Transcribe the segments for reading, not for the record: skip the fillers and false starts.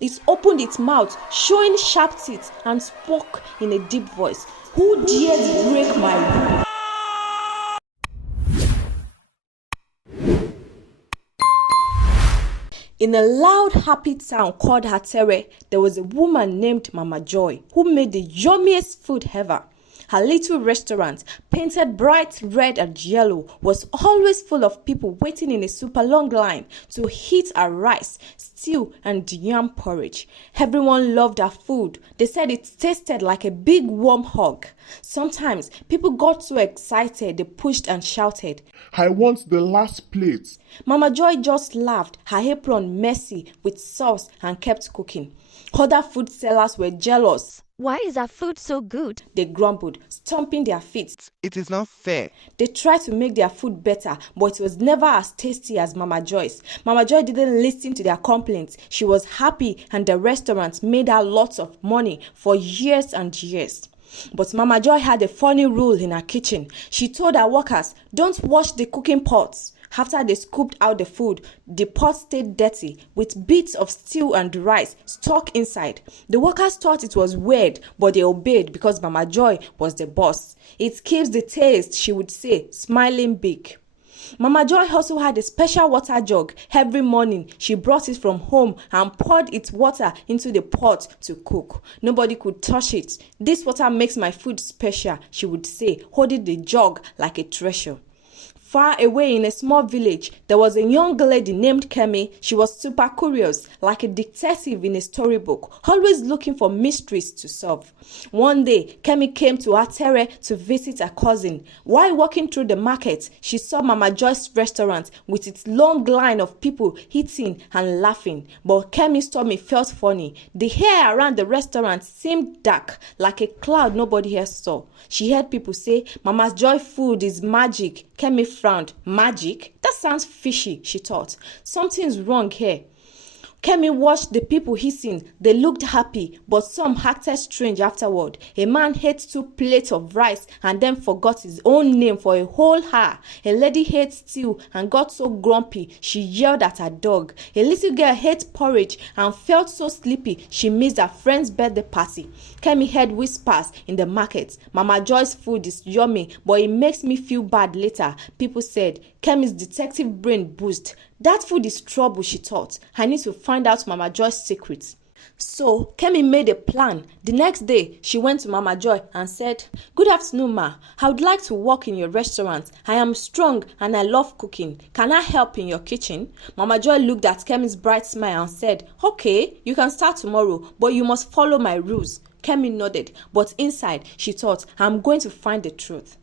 It opened its mouth, showing sharp teeth, and spoke in a deep voice. "Who dares break my rule?" In a loud, happy town called Atere, there was a woman named Mama Joy who made the yummiest food ever. Her little restaurant, painted bright red and yellow, was always full of people waiting in a super long line to eat her rice, stew, and yam porridge. Everyone loved her food. They said it tasted like a big warm hug. Sometimes people got so excited they pushed and shouted, "I want the last plate." Mama Joy just laughed, her apron messy with sauce, and kept cooking. Other food sellers were jealous. "Why is our food so good?" they grumbled, stomping their feet. "It is not fair." They tried to make their food better, but it was never as tasty as Mama Joy's. Mama Joy didn't listen to their complaints. She was happy, and the restaurant made her lots of money for years and years. But Mama Joy had a funny rule in her kitchen. She told her workers, "Don't wash the cooking pots." After they scooped out the food, the pot stayed dirty with bits of stew and rice stuck inside. The workers thought it was weird, but they obeyed because Mama Joy was the boss. "It keeps the taste," she would say, smiling big. Mama Joy also had a special water jug. Every morning, she brought it from home and poured its water into the pot to cook. Nobody could touch it. "This water makes my food special," she would say, holding the jug like a treasure. Far away in a small village, there was a young lady named Kemy. She was super curious, like a detective in a storybook, always looking for mysteries to solve. One day, Kemy came to Atere to visit her cousin. While walking through the market, she saw Mama Joy's restaurant with its long line of people eating and laughing. But Kemy's tummy felt funny. The hair around the restaurant seemed dark, like a cloud nobody else saw. She heard people say, "Mama Joy food is magic." Kemy frowned. "Magic? That sounds fishy," she thought. "Something's wrong here." Kemy watched the people eating. They looked happy, but some acted strange afterward. A man ate 2 plates of rice and then forgot his own name for a whole hour. A lady ate stew and got so grumpy she yelled at her dog. A little girl ate porridge and felt so sleepy she missed her friend's birthday party. Kemy heard whispers in the market. "Mama Joy's food is yummy, but it makes me feel bad later," people said. Kemy's detective brain buzzed. That food is trouble, she thought. I need to find out Mama Joy's secrets. So Kemy made a plan. The next day, she went to Mama Joy and said, "Good afternoon, Ma. I would like to work in your restaurant. I am strong and I love cooking. Can I help in your kitchen?" Mama Joy looked at Kemy's bright smile and said, "Okay, you can start tomorrow, but you must follow my rules." Kemy nodded, but inside, she thought, "I'm going to find the truth."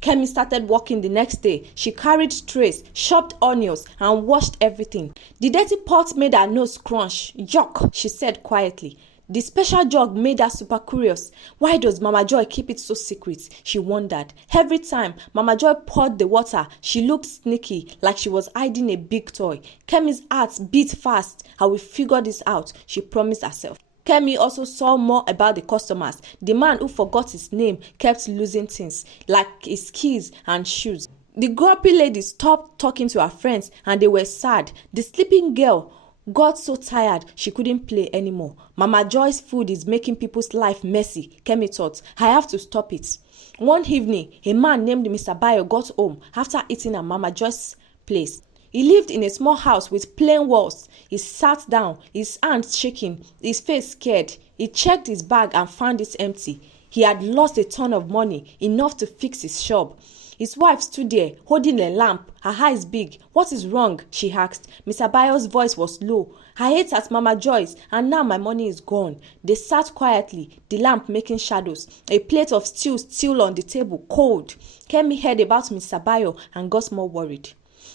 Kemy started working the next day. She carried trays, chopped onions, and washed everything. The dirty pot made her nose crunch. "Yuck," she said quietly. The special jug made her super curious. Why does Mama Joy keep it so secret? She wondered. Every time Mama Joy poured the water, she looked sneaky, like she was hiding a big toy. Kemy's heart beat fast. "I will figure this out," she promised herself. Kemy also saw more about the customers. The man who forgot his name kept losing things, like his keys and shoes. The grumpy lady stopped talking to her friends and they were sad. The sleeping girl got so tired she couldn't play anymore. Mama Joy's food is making people's life messy, Kemy thought. I have to stop it. One evening, a man named Mr. Bayo got home after eating at Mama Joy's place. He lived in a small house with plain walls. He sat down, his hands shaking, his face scared. He checked his bag and found it empty. He had lost a ton of money, enough to fix his shop. His wife stood there, holding a lamp, her eyes big. "What is wrong?" she asked. Mr. Bayo's voice was low. "I ate at Mama Joy's and now my money is gone." They sat quietly, the lamp making shadows. A plate of stew still on the table, cold. Kemy heard about Mr. Bayo and got more worried.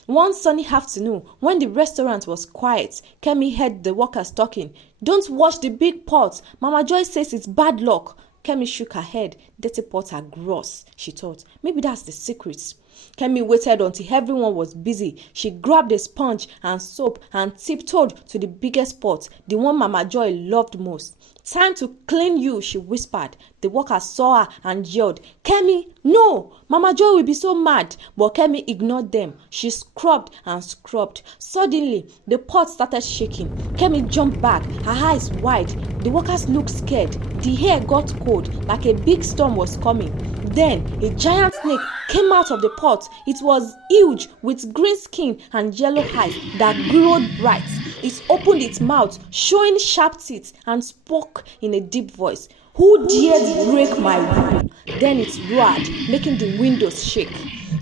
One sunny afternoon, when the restaurant was quiet, Kemy heard the workers talking. "Don't wash the big pot. Mama Joy says it's bad luck." Kemy shook her head. "Dirty pots are gross," she thought. "Maybe that's the secret." Kemy waited until everyone was busy. She grabbed a sponge and soap and tiptoed to the biggest pot, the one Mama Joy loved most. "Time to clean you," she whispered. The workers saw her and yelled, "Kemy, no! Mama Joy will be so mad." But Kemy ignored them. She scrubbed and scrubbed. Suddenly, the pot started shaking. Kemy jumped back, her eyes wide. The workers looked scared. The air got cold, like a big storm was coming. Then, a giant snake came out of the pot. It was huge, with green skin and yellow eyes that glowed bright. It opened its mouth, showing sharp teeth, and spoke in a deep voice. "Who dares break my rule?" Then it roared, making the windows shake.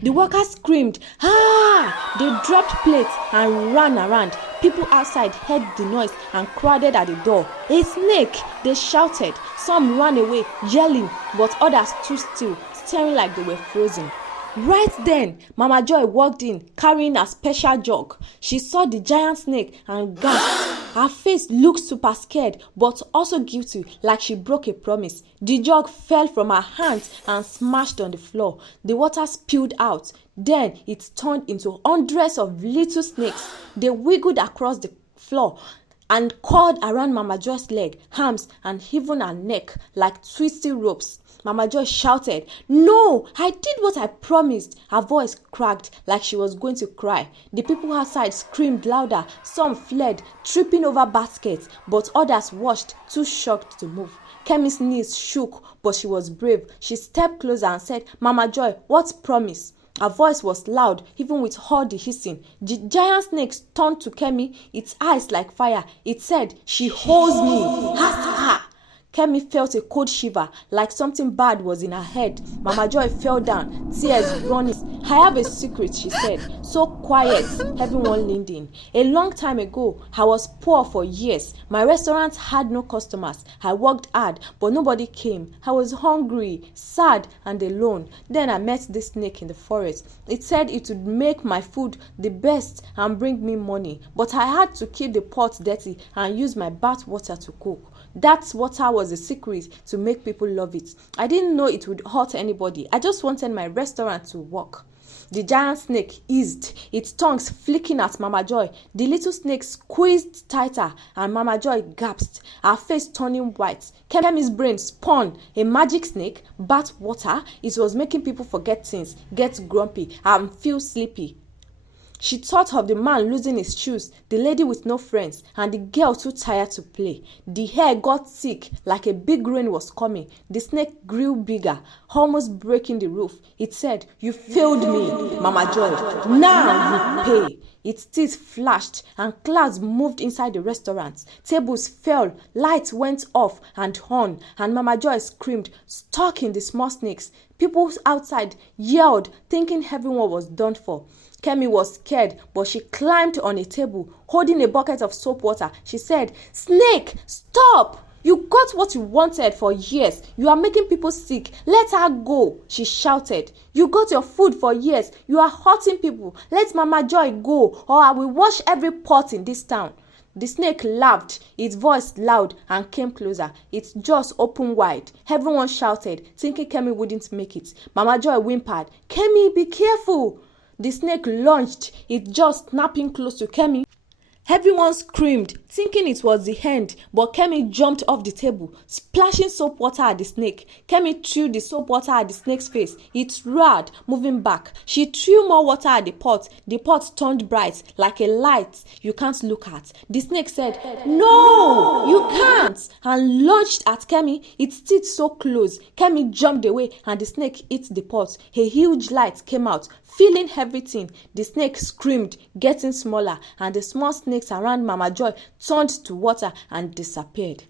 The workers screamed, "Ah!" They dropped plates and ran around. People outside heard the noise and crowded at the door. "A snake!" they shouted. Some ran away, yelling, but others stood still, staring like they were frozen. Right then, Mama Joy walked in, carrying a special jug. She saw the giant snake and gasped. Her face looked super scared, but also guilty, like she broke a promise. The jug fell from her hands and smashed on the floor. The water spilled out. Then it turned into hundreds of little snakes. They wiggled across the floor and curled around Mama Joy's leg, arms, and even her neck like twisty ropes. Mama Joy shouted, "No, I did what I promised." Her voice cracked like she was going to cry. The people outside screamed louder. Some fled, tripping over baskets, but others watched, too shocked to move. Kemy's knees shook, but she was brave. She stepped closer and said, "Mama Joy, what promise?" Her voice was loud, even with all the hissing. The giant snake turned to Kemy, its eyes like fire. It said, "She owes me. Ask her." Kemy felt a cold shiver, like something bad was in her head. Mama Joy fell down, tears running. "I have a secret," she said, so quiet, everyone leaned in. "A long time ago, I was poor for years. My restaurant had no customers. I worked hard, but nobody came. I was hungry, sad, and alone. Then I met this snake in the forest. It said it would make my food the best and bring me money, but I had to keep the pot dirty and use my bath water to cook. That water was a secret to make people love it. I didn't know it would hurt anybody. I just wanted my restaurant to work." The giant snake hissed, its tongue flicking at Mama Joy. The little snake squeezed tighter, and Mama Joy gasped, her face turning white. Kemy's brain spun. A magic snake? Bath water? It was making people forget things, get grumpy, and feel sleepy. She thought of the man losing his shoes, the lady with no friends, and the girl too tired to play. The air got thick, like a big rain was coming. The snake grew bigger, almost breaking the roof. It said, "You failed me, Mama Joy. Now you pay." Its teeth flashed, and clouds moved inside the restaurant. Tables fell, lights went off and on, and Mama Joy screamed, stuck in the small snakes. People outside yelled, thinking everyone was done for. Kemy was scared, but she climbed on a table, holding a bucket of soap water. She said, "Snake, stop! You got what you wanted for years. You are making people sick. Let her go," she shouted. "You got your food for years. You are hurting people. Let Mama Joy go, or I will wash every pot in this town." The snake laughed, its voice loud, and came closer. Its jaws opened wide. Everyone shouted, thinking Kemy wouldn't make it. Mama Joy whimpered, "Kemy, be careful." The snake lunged, its jaws snapping close to Kemy. Everyone screamed, thinking it was the end, but Kemy jumped off the table, splashing soap water at the snake. Kemy threw the soap water at the snake's face. It roared, moving back. She threw more water at the pot. The pot turned bright, like a light you can't look at. The snake said, "No, you can't," and lunged at Kemy, its teeth so close. Kemy jumped away, and the snake hit the pot. A huge light came out, filling everything. The snake screamed, getting smaller, and the small snakes around Mama Joy turned to water and disappeared.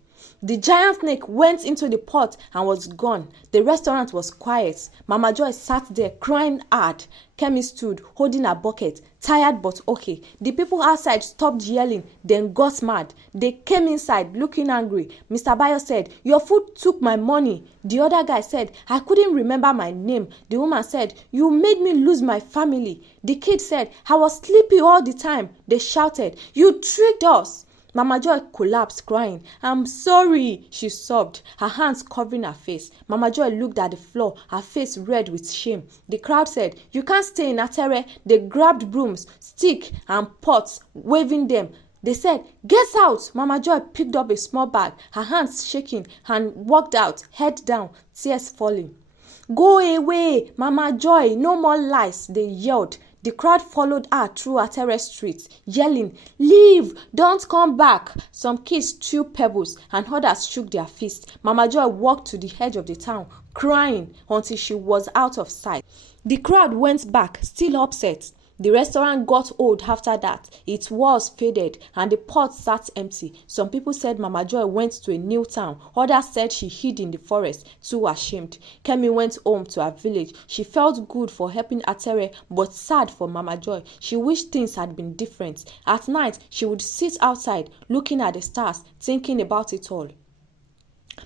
The giant snake went into the pot and was gone. The restaurant was quiet. Mama Joy sat there crying hard. Kemy stood, holding her bucket, tired but okay. The people outside stopped yelling, then got mad. They came inside, looking angry. Mr. Bayo said, "Your food took my money." The other guy said, "I couldn't remember my name." The woman said, "You made me lose my family." The kid said, "I was sleepy all the time." They shouted, "You tricked us." Mama Joy collapsed crying. "I'm sorry," she sobbed, her hands covering her face. Mama Joy looked at the floor, her face red with shame. The crowd said, "You can't stay in Atere." They grabbed brooms, sticks and pots, waving them. They said, "Get out!" Mama Joy picked up a small bag, her hands shaking, and walked out, head down, tears falling. "Go away, Mama Joy, no more lies," they yelled. The crowd followed her through Atere streets, yelling, "Leave! Don't come back!" Some kids threw pebbles and others shook their fists. Mama Joy walked to the edge of the town, crying until she was out of sight. The crowd went back, still upset. The restaurant got old after that. Its walls faded and the pot sat empty. Some people said Mama Joy went to a new town. Others said she hid in the forest, too ashamed. Kemy went home to her village. She felt good for helping Atere, but sad for Mama Joy. She wished things had been different. At night, she would sit outside, looking at the stars, thinking about it all.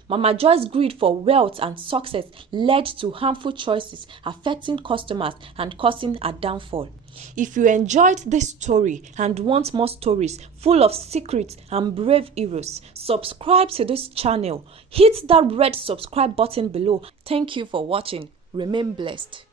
Mama Joy's greed for wealth and success led to harmful choices, affecting customers and causing a downfall. If you enjoyed this story and want more stories full of secrets and brave heroes, subscribe to this channel. Hit that red subscribe button below. Thank you for watching. Remain blessed.